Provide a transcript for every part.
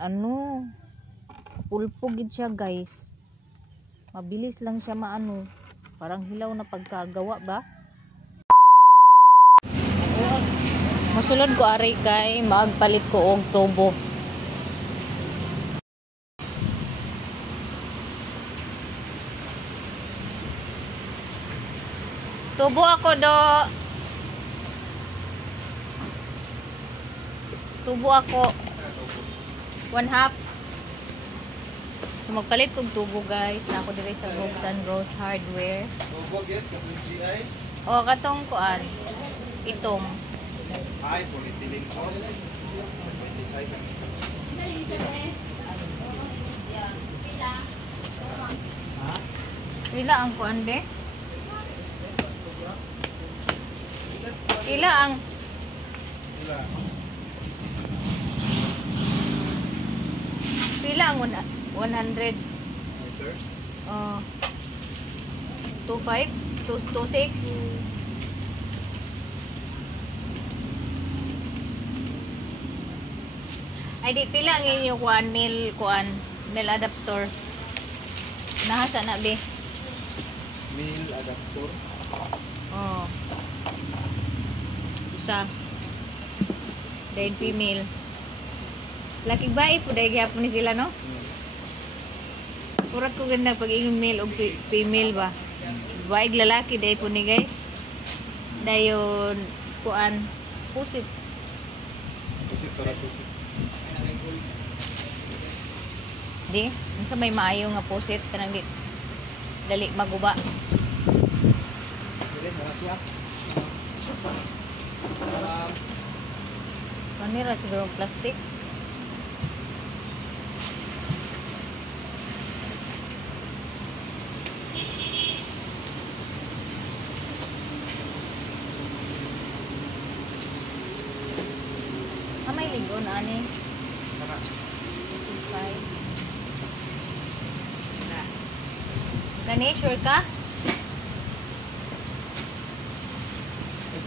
ano, pulpo gid siya guys. Mabilis lang siya maano. Parang hilaw na pagkagawa ba? Mosulod ko ari kay magpalit ko og tubo. Tubo ako do. Tubo ako. 1/2. So magpalit kog tubo guys. Na ako dire sa Rogues and Rose Hardware. Tubo get katong GI. O katong kuan. Itom. Ay, polyethylene hose. 20 size ang ito. Ila ang kuan de? Ila ang Ila. pila ang 100. Meters. 25, 26. Ay di pila ang inyo kuan mil adapter. Nahasa na be. Mil adapter. Oh. Isa. Dahil female. Laki bae po dahil gihapon ni sila no? Kurat ko ganda pag ingon male o female ba. Baig lalaki dahil po ni guys. Dayon kuan pusit. Pusit sarap pusit. Di, unsa may maayo nga pusit kanang di dali maguba. Dili na siya. Kanira siguro plastic. May ligon ani. Kana. 5. Gani sure ka?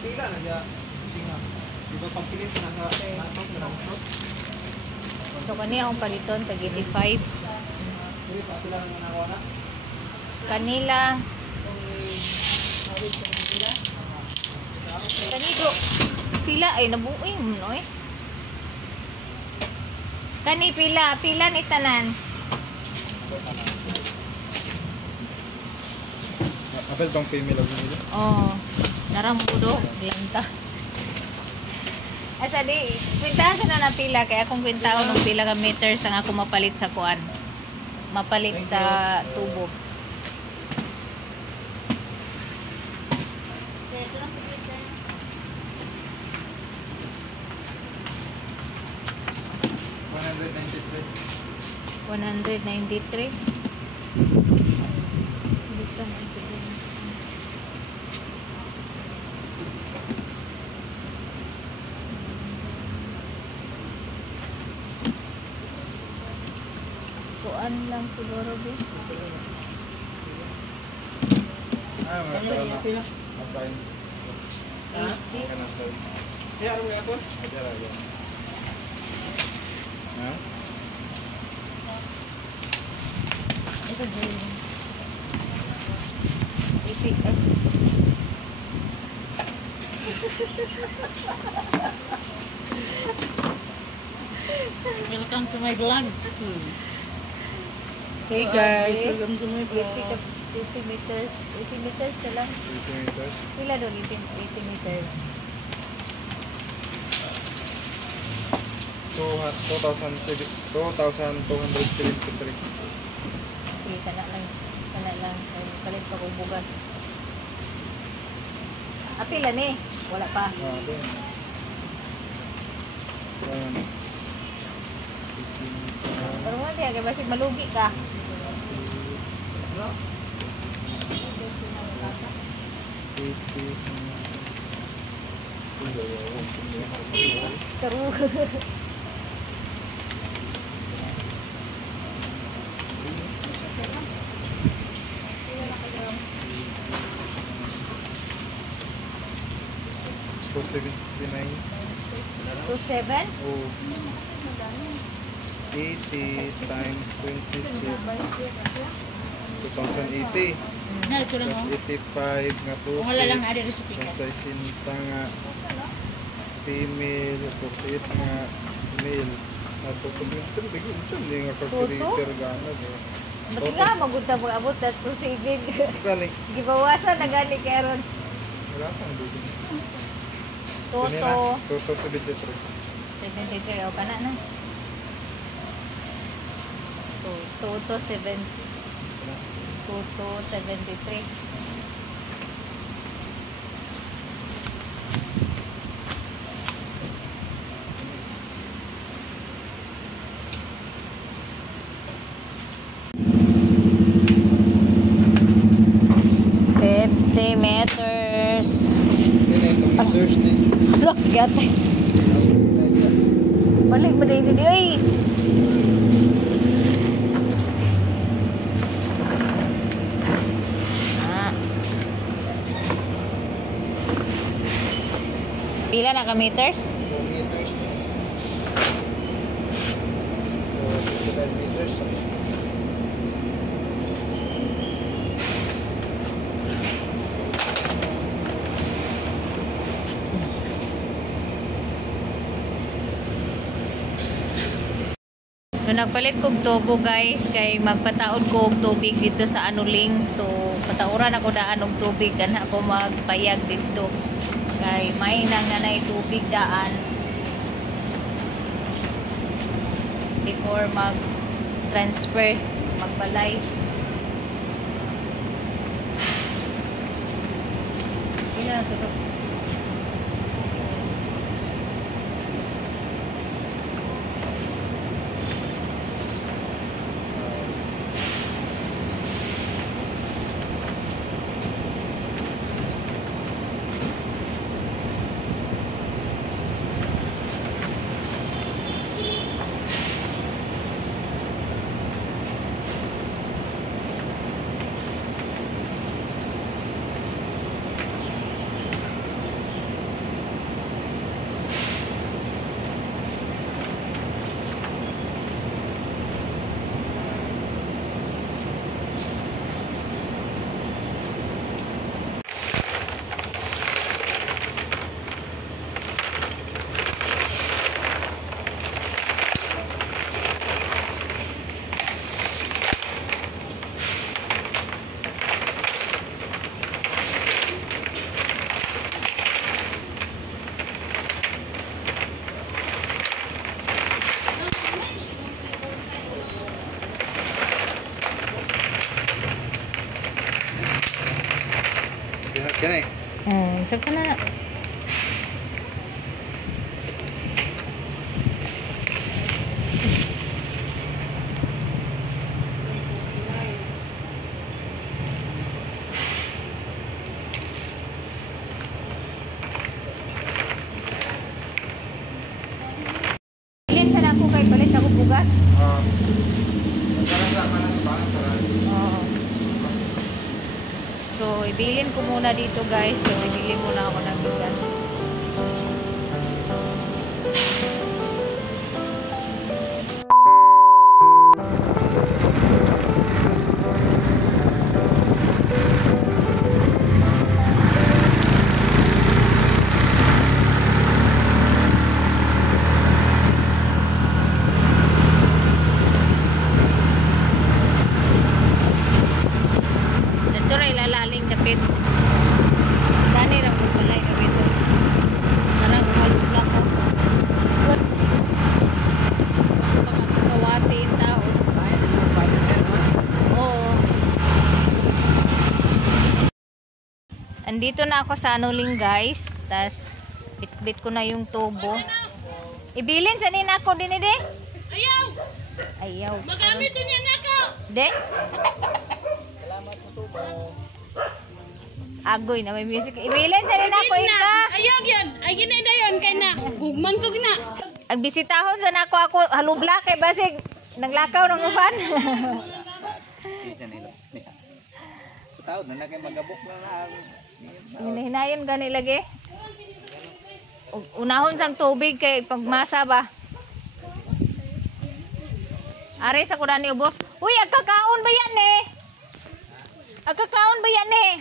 Pila na siya. Singa. Di ba pagpilit na sa natok na natok? So kani akong paliton tag 85. Dili pa sila nang nakuha na. Kanila Kanido pila ay nabuoy mo eh. Kani pila ni tanan. Apel tong female og nila. Oh, narambudo lanta. Asa di kwintahan sa na pila kay akong kwintaon ng pila ka meters ang ako mapalit sa kuan. Mapalit sa tubo. $193. Kuan lang siguro bis. Ah, mga assign. 80. Kana assign. Kaya ano nga po? Adara yan. Ha? Ito din. 80. Welcome to my vlogs. Hey guys, welcome to my vlog. 80 meters. 80 meters na lang. 80 meters. Pila doon 80 meters. 2,273. Sige, kana lang. Kana lang. Ay, palit pa kong bugas. Pila ni? Wala pa. Ah, din. Ayan. Pero mo diya, kaya basig malugi ka. Pero So 769. 27? Oh. 80 times 26. 2,080. Na, ito lang Plus oh. 85 nga po. Wala lang ada sa Plus pikas. 60 nga female. 48 nga male. Ato ko yung bigyan siya. Hindi nga calculator gana. Ba't nga magpunta mag-abot na 2.7? Galing. Gibawasan na gali karon. Wala saan doon. Toto. Toto 73. 73 o kana na. So, Toto 7. Toto 73. Meters. Thursday. Look, gata. Balik ba dito di ay? Pila na ka meters? 2 meters. 55 meters. So nagpalit kog tubo guys kay magpataod ko og tubig dito sa anuling. So patauran ako daan og tubig kana ako magpayag dito. Kay may nang nanay tubig daan before mag transfer magbalay. Ina to. Okay. Tsaka na. Ilan sa ako kay palit sa akong bugas? Oo. So, ibilin ko muna dito guys kasi bili muna ako ng bigas. Dito rin lalaling dapit. Dani lang ko balay dapit. Karang malula ko. Baka kawati yung tao. Oo. Andito na ako sa anuling guys. Tas bit-bit ko na yung tubo. Ibilin sa nina ako din ide. Ayaw! Ayaw. Magamit din yan ako! De? Agoy na may music. Ibilin sa nina ako ika. Ayaw yan! Ay ginay na yun kay na. Gugman ko gina. Agbisitahon sa nako ako halubla kay basig naglakaw ng uban. Taon na kay magabok na. Hinahinayon gani lagi. Unahon sang tubig kay pagmasa ba. Are sa kuran ni ubos. Uy, agkakaon ba yan eh? Agkakaon ba yan eh?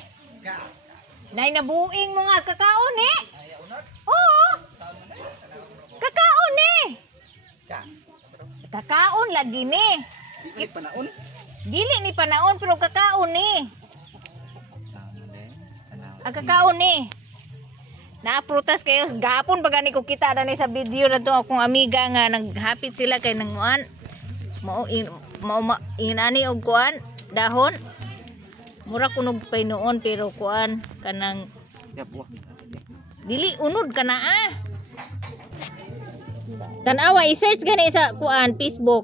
Nay nabuing mo nga agkakaon eh. Oo. Kakaon eh. Kakaon lagi ni. Dili ni panaon pero kakaon ni. Agkakaon ni. Naaprutas kayo gapon pag ani ko kita na ni sa video na to akong amiga nga naghapit sila kay nanguan. Mao inani og kuan dahon. Mura kunog pay noon pero kuan kanang dili unod kana ah. Tanawa i-search gani sa kuan Facebook.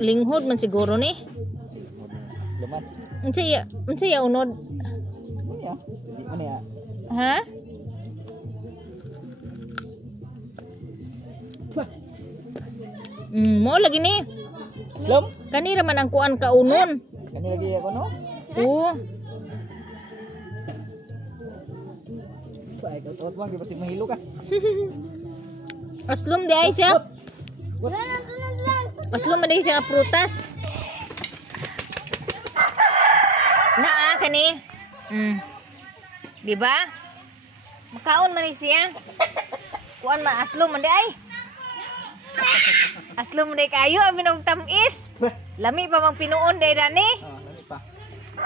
Linghod man siguro ni. Unsaya unod? Ha? Mo lagi ni. Islam? Kanira man ang kuan kaunon. Kani lagi ako no? Oo. Ay, tuot man kasi mahilo ka. Aslum di ay siya. Aslum man di siya prutas. Naa kani. Di ba? Makaon man siya. Kuan man aslum man di ay. Aslum day kayo amin og tamis. Lami pa mang pinuon day dani. Lami pa.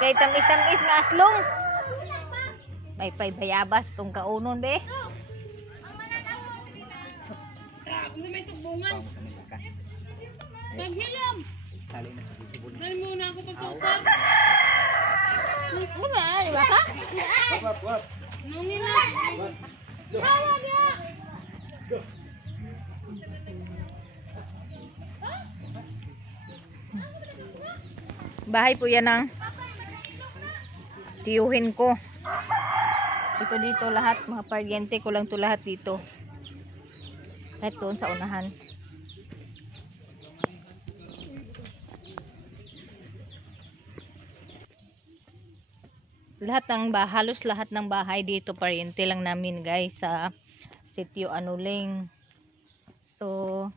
Kay tamis nga aslum. May bayabas tong kaunon be. Ano may tugbungan? Paghilam. Sali na sa bibon. Dali muna ako pagsukar. Ano ba? Di ba ka? Nungin na. Hawa niya. Bahay po yan ng tiyuhin ko. Ito dito lahat, mga paryente ko lang to lahat dito. Kahit doon sa unahan. Halos lahat ng bahay dito paryente lang namin guys sa sitio Anuling. So,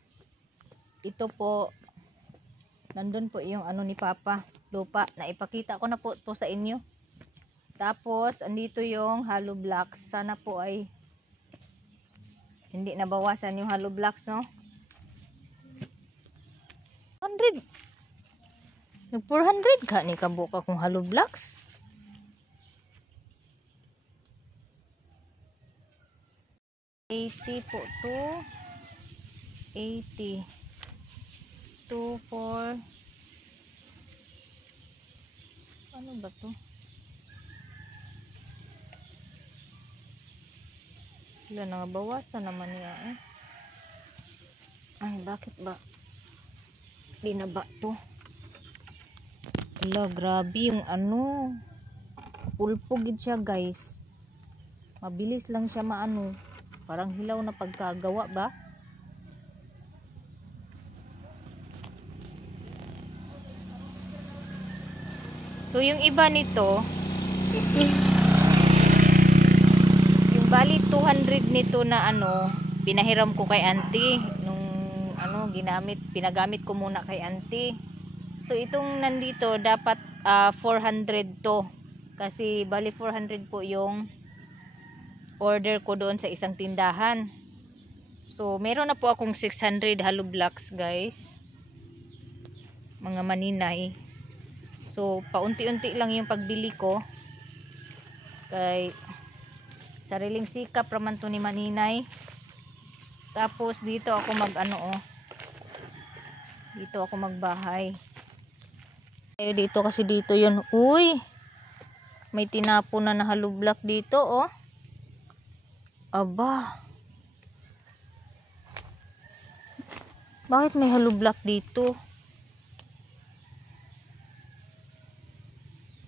ito po, nandun po yung ano ni Papa, lupa. Naipakita ko na po to sa inyo. Tapos, andito yung hollow blocks. Sana po ay hindi nabawasan yung hollow blocks, no? 100. Nag 400 ka ni kabuka kung hollow blocks. $80 po to. 80. 2, 4. Ano ba to? Wala na, bawasan naman niya eh. Ay, bakit ba? Binaba to. Wala, grabe yung ano. Pulpugid siya guys. Mabilis lang siya maano. Parang hilaw na pagkagawa ba? So yung iba nito, yung bali 200 nito na ano, pinahiram ko kay auntie nung ano pinagamit ko muna kay auntie. So itong nandito dapat 400 to. Kasi bali 400 po yung order ko doon sa isang tindahan. So meron na po akong 600 hollow blocks guys. Mga maninay. So paunti-unti lang yung pagbili ko. Kay sariling sikap raman to ni maninay. Tapos dito ako dito ako magbahay. Dito kasi dito yun. Uy! May tinapon na hollow block dito oh. Aba. Bakit may hollow block dito?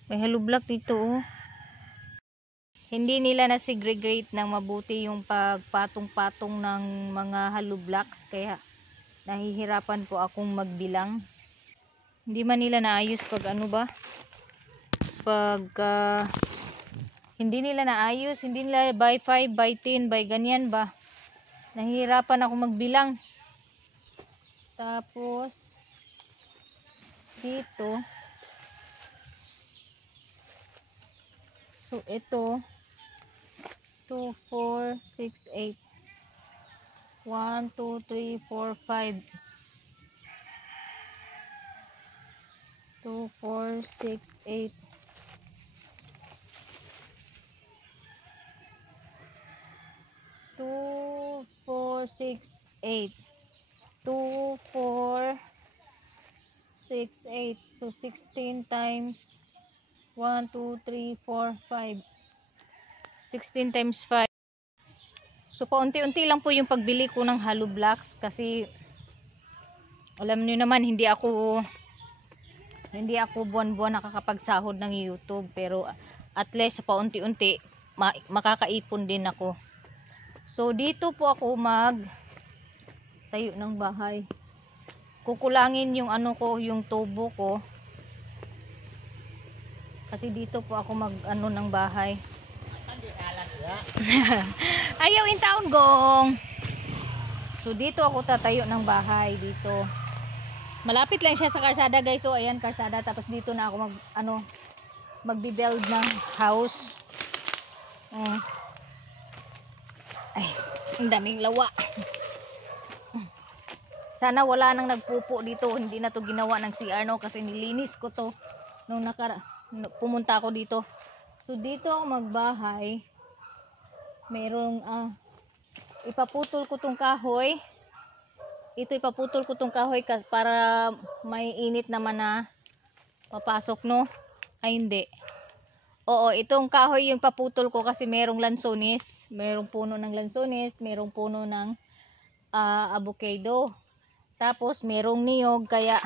May hollow block dito oh. Hindi nila na-segregate ng mabuti yung pagpatong-patong ng mga hollow blocks. Kaya nahihirapan po akong magbilang. Hindi man nila naayos pag ano ba? Hindi nila naayos, hindi nila by 5, by 10, by ganyan ba. Nahihirapan ako magbilang. Tapos dito, so ito 2, 4, 6, 8, 1, 2, 3, 4, 5, 2, 4, 6, 8, 2, 4, 6, 8, 2, 4, 6, 8, so 16 times 1, 2, 3, 4, 5, 16 times 5. So paunti-unti lang po yung pagbili ko ng hollow blocks kasi alam niyo naman hindi ako buwan-buwan nakakapagsahod ng YouTube, pero at least paunti-unti makakaipon din ako. So dito po ako tayo ng bahay. Kukulangin yung ano ko, yung tubo ko. Kasi dito po ako ng bahay. Ayaw in town gong. So dito ako tatayo ng bahay dito. Malapit lang siya sa karsada guys. So ayan karsada, tapos dito na ako magbi-build ng house. Ay, ang daming lawa. Sana wala nang nagpupo dito. Hindi na to ginawa ng CR no, kasi nilinis ko to nung pumunta ako dito. So dito ako magbahay. Merong ipaputol ko tong kahoy. Ito ipaputol ko tong kahoy para may init naman na papasok no. Ay hindi. Oo, itong kahoy yung paputol ko kasi merong lansones. Merong puno ng lansones, merong puno ng avocado. Tapos merong niyog, kaya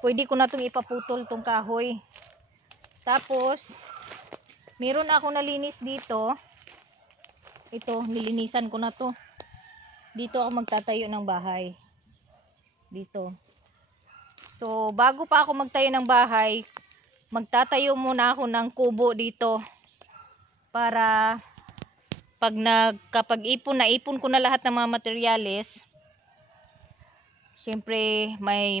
pwede ko na itong ipaputol tong kahoy. Tapos meron ako nalinis dito. Ito, nilinisan ko na to. Dito ako magtatayo ng bahay. Dito. So bago pa ako magtayo ng bahay, magtatayo muna ako ng kubo dito para kapag naipon ko na lahat ng mga materyales, syempre may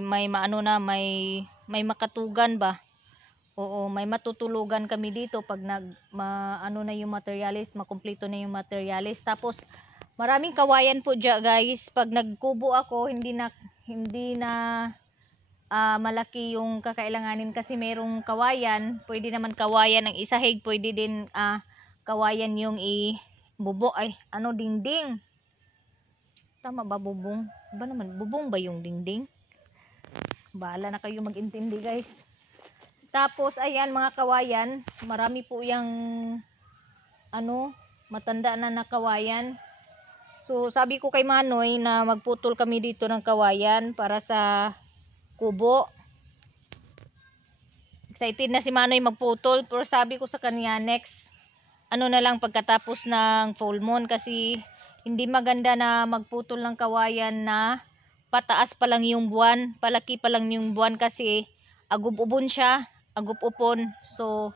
makatugan ba. Oo, may matutulugan kami dito pag ano na yung materialis, makumpleto na yung materialis. Tapos maraming kawayan po dyan guys. Pag nagkubo ako, hindi na malaki yung kakailanganin kasi merong kawayan. Pwede naman kawayan ng isahig, pwede din kawayan yung dingding. Tama ba bubong? Ba naman, bubong ba yung dingding? Bahala na kayo mag-intindi guys. Tapos ayan mga kawayan, marami po yung matanda na kawayan. So sabi ko kay Manoy na magputol kami dito ng kawayan para sa kubo. Excited na si Manoy magputol, pero sabi ko sa kanya next na lang pagkatapos ng full moon, kasi hindi maganda na magputol ng kawayan na pataas pa lang yung buwan, palaki pa lang yung buwan, kasi agub-ubon siya. Agupupon. So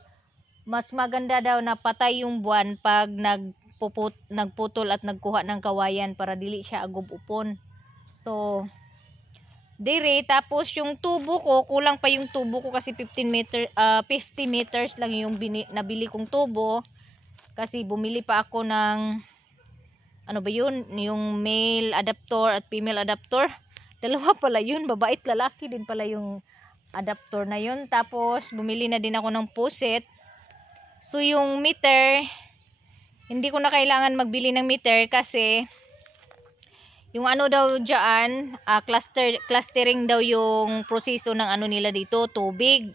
mas maganda daw na patay yung buwan pag nagputol at nagkuha ng kawayan para dili siya agupupon. So dire, tapos yung tubo ko, kulang pa yung tubo ko kasi 50 meters lang yung nabili kong tubo, kasi bumili pa ako ng yung male adapter at female adapter. Dalawa pala yun, babait lalaki din pala yung adapter na yun. Tapos bumili na din ako ng puset. So yung meter, hindi ko na kailangan magbili ng meter kasi yung daw dyan, clustering daw yung proseso ng nila dito, tubig.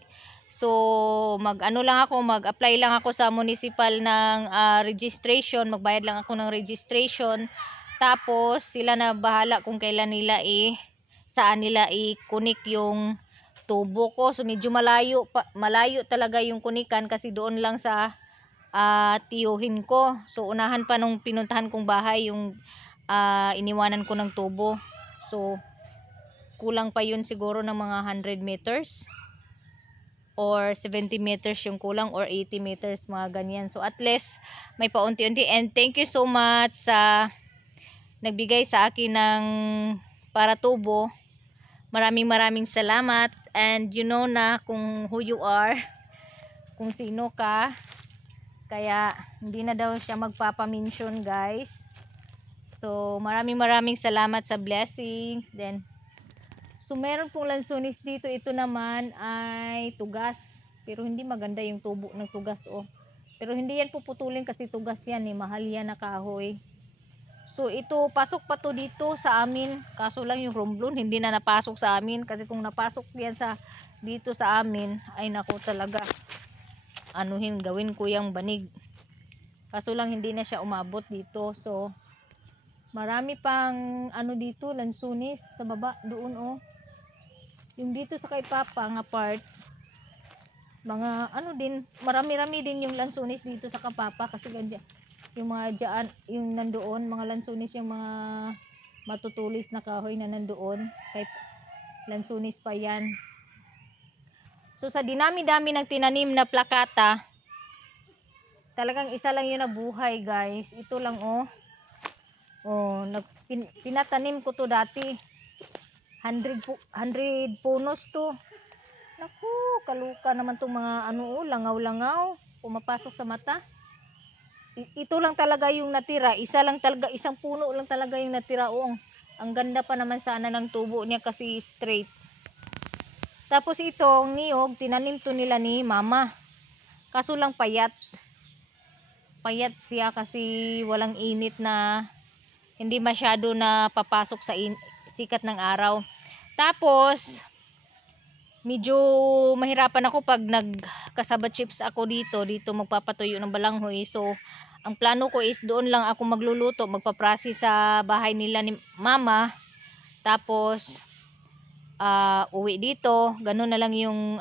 So mag-apply lang ako sa municipal ng registration, magbayad lang ako ng registration. Tapos sila na bahala kung kailan nila saan nila i-connect yung tubo ko. So medyo malayo talaga yung kunikan kasi doon lang sa tiyuhin ko. So unahan pa nung pinuntahan kong bahay yung iniwanan ko ng tubo. So kulang pa yun siguro ng mga 100 meters or 70 meters yung kulang, or 80 meters, mga ganyan. So at least may paunti-unti. And thank you so much sa nagbigay sa akin ng para tubo. maraming salamat, and you know na kung who you are, kung sino ka. Kaya hindi na daw siya magpapamention, guys. So maraming salamat sa blessings. Then so meron pong lansones dito. Ito naman ay tugas, pero hindi maganda yung tubo ng tugas, oh. Pero hindi yan puputulin kasi tugas yan, mahal yan na kahoy. So ito, pasok pa to dito sa amin, kaso lang yung romblon hindi na napasok sa amin, kasi kung napasok yan dito sa amin, ay nako talaga, gawin ko yung banig. Kaso lang hindi na siya umabot dito. So marami pang dito, lansunis sa baba doon, oh. Yung dito sa kay Papa nga part, mga din, marami din yung lansunis dito sa Kapapa, kasi ganyan yung mga dyan, yung nandoon, mga lansunis, yung mga matutulis na kahoy na nandoon, kahit lansunis pa yan. So sa dinami-dami ng tinanim na plakata, talagang isa lang yun na buhay, guys. Ito lang, oh. Pinatanim ko to dati. 100 punos to. Naku, kaluka naman tong mga langaw-langaw, pumapasok sa mata. Ito lang talaga yung natira, isang puno lang talaga yung natira. Ang ganda pa naman sana ng tubo niya kasi straight. Tapos itong niyog, tinanim to nila ni Mama. Kaso lang payat siya kasi walang init, na hindi masyado na papasok sa sikat ng araw. Tapos medyo mahirapan ako pag nagkasaba chips ako dito magpapatuyo ng balanghoy. So ang plano ko is doon lang ako magluluto, magpaprocess sa bahay nila ni Mama, tapos uwi dito. Ganun na lang yung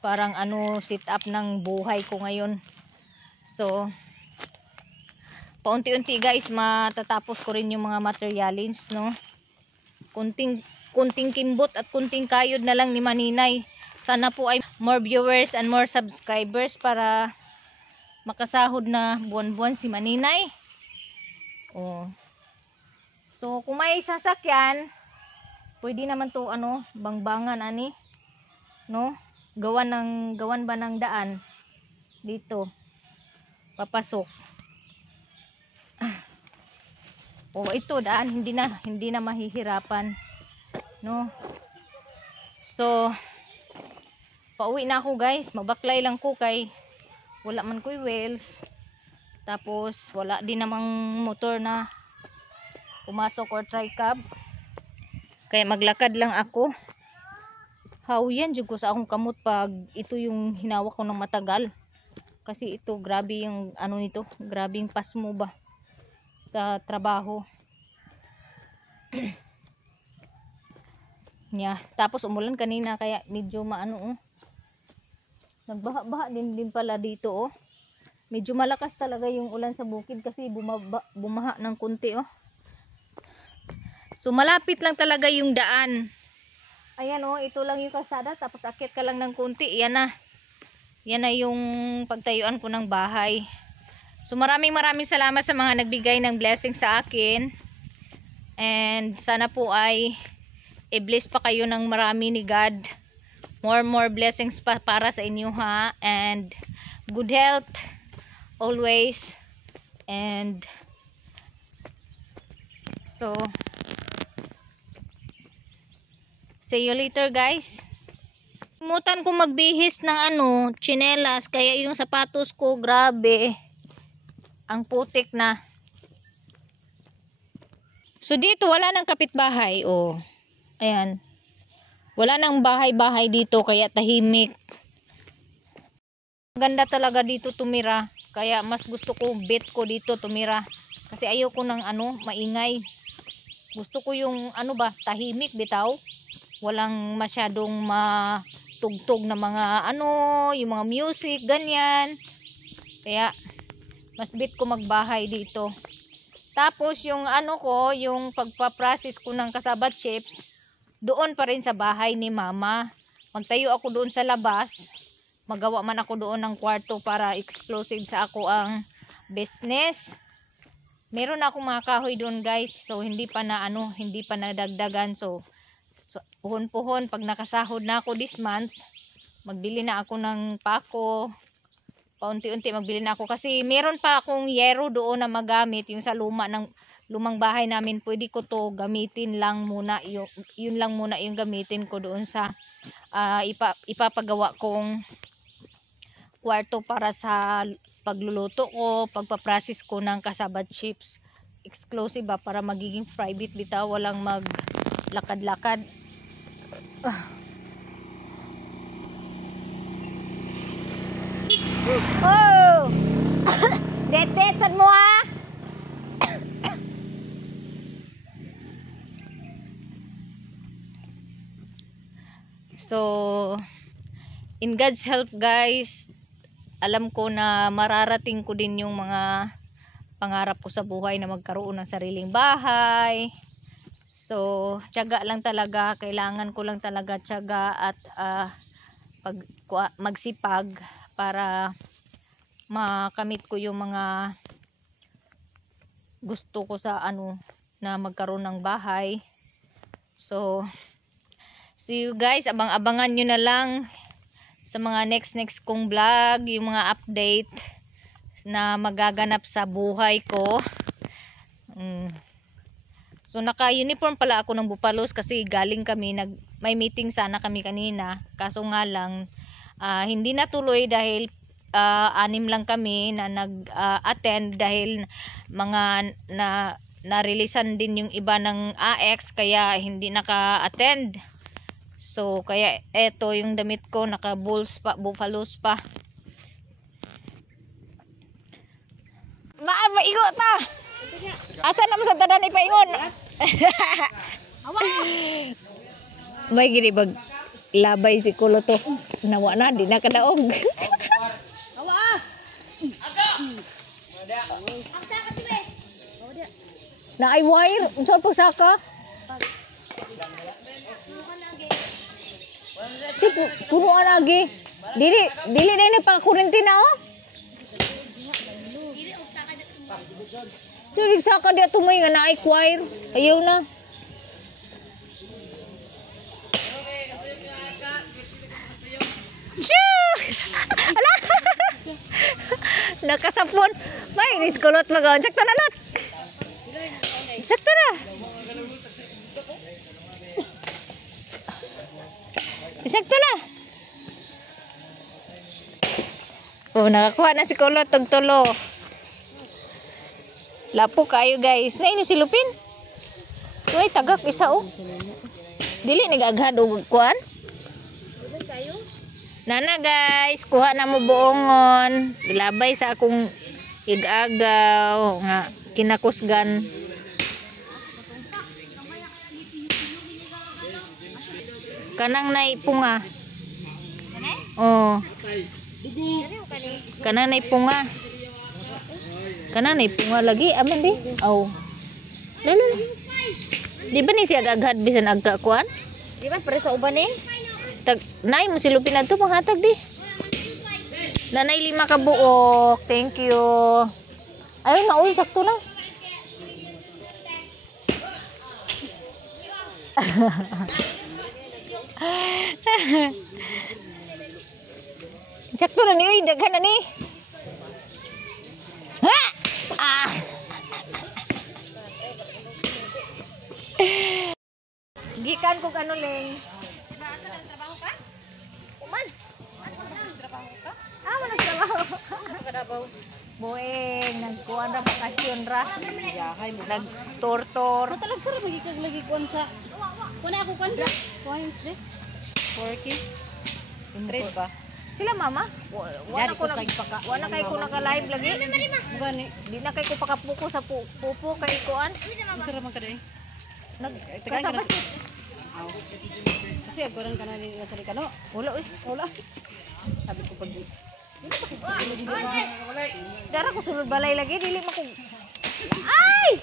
parang sit up ng buhay ko ngayon. So paunti-unti, guys, matatapos ko rin yung mga materialins, no. Kunting kimbot at kunting kayod na lang ni Maninay. Sana po ay more viewers and more subscribers para makasahod na buwan-buwan si Maninay. So kung may sasakyan, pwede naman to bangbangan no, gawan ba ng daan dito papasok. Ito daan, hindi na mahihirapan, no. So pauwi na ako, guys. Mabaklay lang ko kay wala man ko'y wheels, tapos wala din namang motor na pumasok or tri-cab, kaya maglakad lang ako. Hawiyan jud ko sa akong kamot pag ito yung hinawak ko ng matagal, kasi ito grabe yung nito, grabe yung pasmo ba sa trabaho. Tapos umulan kanina kaya medyo nagbaha-baha din pala dito, oh. Medyo malakas talaga yung ulan sa bukid kasi bumaha ng kunti, oh. So malapit lang talaga yung daan. Ayan, oh, ito lang yung kalsada, tapos akyat ka lang ng kunti, yan na yung pagtayuan ko ng bahay. So maraming salamat sa mga nagbigay ng blessing sa akin, and sana po ay i-bless pa kayo ng marami ni God. More blessings pa para sa inyo, ha, and good health always. And so see you later, guys. Limutan ko magbihis ng tsinelas, kaya yung sapatos ko grabe ang putik na. So dito wala nang kapitbahay, oh. Ayan. Wala nang bahay-bahay dito, kaya tahimik. Ganda talaga dito tumira, kaya mas gusto ko bet ko dito tumira, kasi ayoko ng maingay. Gusto ko yung tahimik bitaw. Walang masyadong matugtog na mga yung mga music ganyan. Kaya mas bet ko magbahay dito. Tapos yung yung pagpa-process ko ng kasaba chips, doon pa rin sa bahay ni Mama. Magtayo ako doon sa labas. Magawa man ako doon ng kwarto para exclusive sa ako ang business. meron na akong mga kahoy doon guys. So hindi pa na hindi pa nadagdagan. So puhon-puhon pag nakasahod na ako this month, magbili na ako ng pako. Paunti-unti magbili na ako kasi meron pa akong yero doon na magamit, yung sa lumang bahay namin. Pwede ko to gamitin lang muna, yun lang muna yung gamitin ko doon sa ipapagawa kong kwarto para sa pagluluto ko, pagpaprocess ko ng cassava chips. Exclusive para magiging private bitaw, walang maglakad-lakad. Oh! Det-detan mo ha! So, in God's help guys, alam ko na mararating ko din yung mga pangarap ko sa buhay na magkaroon ng sariling bahay. So, tiyaga lang talaga, kailangan ko lang talaga tiyaga at magsipag para makamit ko yung mga gusto ko sa na magkaroon ng bahay. So, see you guys, abang-abangan nyo na lang sa mga next kong vlog, yung mga update na magaganap sa buhay ko. So naka-uniform pala ako ng Bupalos kasi galing kami, may meeting sana kami kanina, kaso nga lang hindi natuloy dahil 6 lang kami na nag-attend dahil mga na-releasean din yung iba ng AX kaya hindi naka-attend. So kaya eto yung damit ko, naka Bupalos pa. Maigo ta. Asa naman sa tanan ipaingon? May giri bag labay si kulo to. Nawa na di na kadaog. Na ay wire, unsa pagsaka? Tipo, punuan lagi. Dili na pa kurentina oh. Sirig saka dia tumoy nga naay choir. Ayaw na. Shoo! Ala! Nakasapon. May niskulot magaon. Sakto na lot. Sakto na. Sakto na. Oh, nakakuha na si Kulot tog tulo. Lapo kayo guys. Na ini si Lupin. Uy, tagak isa oh. Dili nagaghad og kuan. Nana guys, kuha na mo buongon. Ilabay sa akong igagaw nga kinakusgan. Kanang naipunga. Oh. Kanang naipunga. Kanang naipunga lagi aman di. Oh. Lalo. Di ba ni siya agad bisan agka kuan? Di ba pare sa uban eh? Tag nay mo si Lupin adto panghatag di. Nanay 5 ka buok. Thank you. Ayun na ul sakto na. Sakto na ni uy, daghan na ni. Ha! Ah. Gikan ko ano leng. Trabaho ka? Kuman. Trabaho ka? Wala trabaho. Boeng, nagkuhan ra bakasyon ra. Nagtortor. Talag sir magikag lagi kuan sa. Kuna ako kuan ra. Coins de. 4K. Trade ba? Sila mama? Wala kay ko naka-live lagi. Gani. Di na kay ko pakapuko sa pupo kay kuan. Sir man ka dai. Nagkasabot. Kasi agkoran ka na ni sari kano. Wala uy. Wala. Sabi ko pag dara ko sulod balay lagi dili man ko. Ay!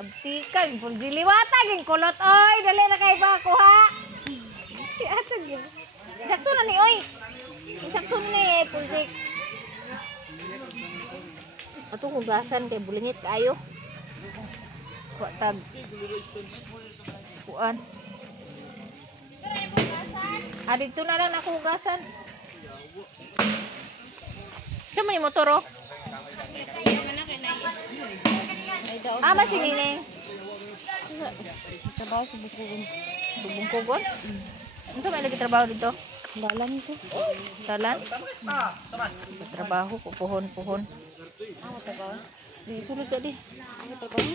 Abtikan pud diliwata ging kulot oy, dali na kay ba ko ha. Si ato gyud. Sakto na ni oy. Sakto ni pulsik. Atong hugasan kay bulingit kayo. Kuha tag. Kuan. Dito na lang ako hugasan. Sa may motor oh. Masinineng. Trabaho sa bukugon. Subong kugon? Ano may lagi trabaho dito? Balan ko. Salan? Trabaho ko, puhon. Trabaho. Di sulod sa di. Trabaho.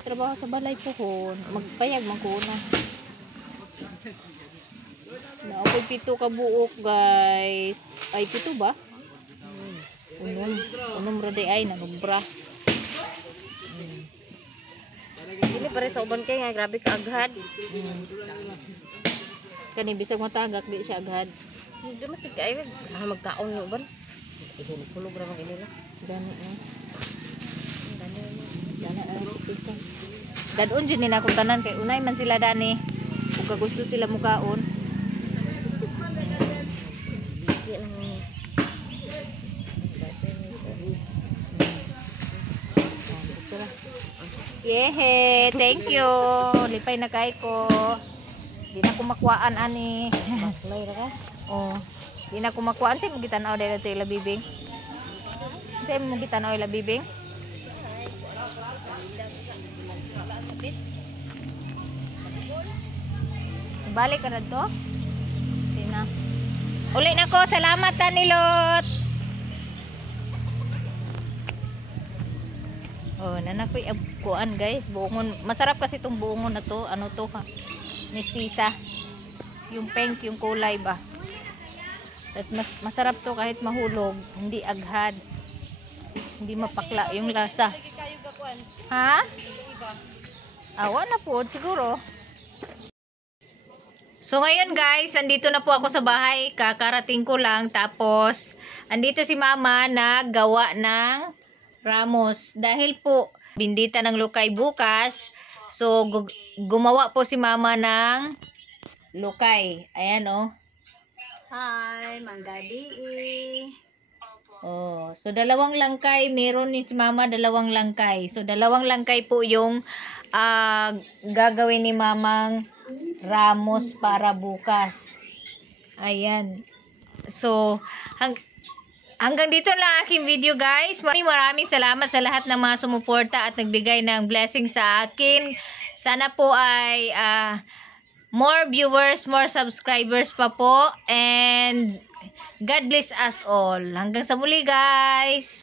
Trabaho sa balay puhon. Magpayag man ko na. Ako'y 7 ka buok guys. Ay 7 ba? Unom rade ay nanubra. Dili pare sa uban kay nga grabe ka aghad. Kani bisag matagak di siya agad. Hindi mas kay magkaon yung uban. Ihulog-hulog ra man nila. Gani na. Gani ay pipikan. Dadon din nila kung tanan kay unay man sila dani. Ug gusto sila mukaon. Yehe, thank you. Lipay na kay ko. Di na ko makuhaan ani. Maklay ra ka. Oh. Di na ko makuhaan say magitanaw dahil ito ila bibing. Say mo gitanaw ila bibing. Balik ka na to. Di na. Uli na ko. Salamat Tanilot. Oh, nanakoy kuan guys, buongon. Masarap kasi itong buongon na to. Ano to ha? Mestiza. Yung pink, yung kulay ba. Tapos masarap to kahit mahulog, hindi aghad. Hindi mapakla yung lasa. Ha? Awa na po siguro. So ngayon guys, andito na po ako sa bahay. Kakarating ko lang. Tapos, andito si mama na gawa ng ramos. Dahil po, bindita ng lukay bukas. So, gumawa po si mama ng lukay. Ayan oh. Hi, manggadi. Oh, so dalawang langkay. Meron ni si mama dalawang langkay. So, dalawang langkay po yung gagawin ni mamang ramos para bukas. Ayan. So, hanggang dito lang aking video guys. Maraming salamat sa lahat ng mga sumuporta at nagbigay ng blessing sa akin. Sana po ay more viewers, more subscribers pa po. And God bless us all. Hanggang sa muli guys.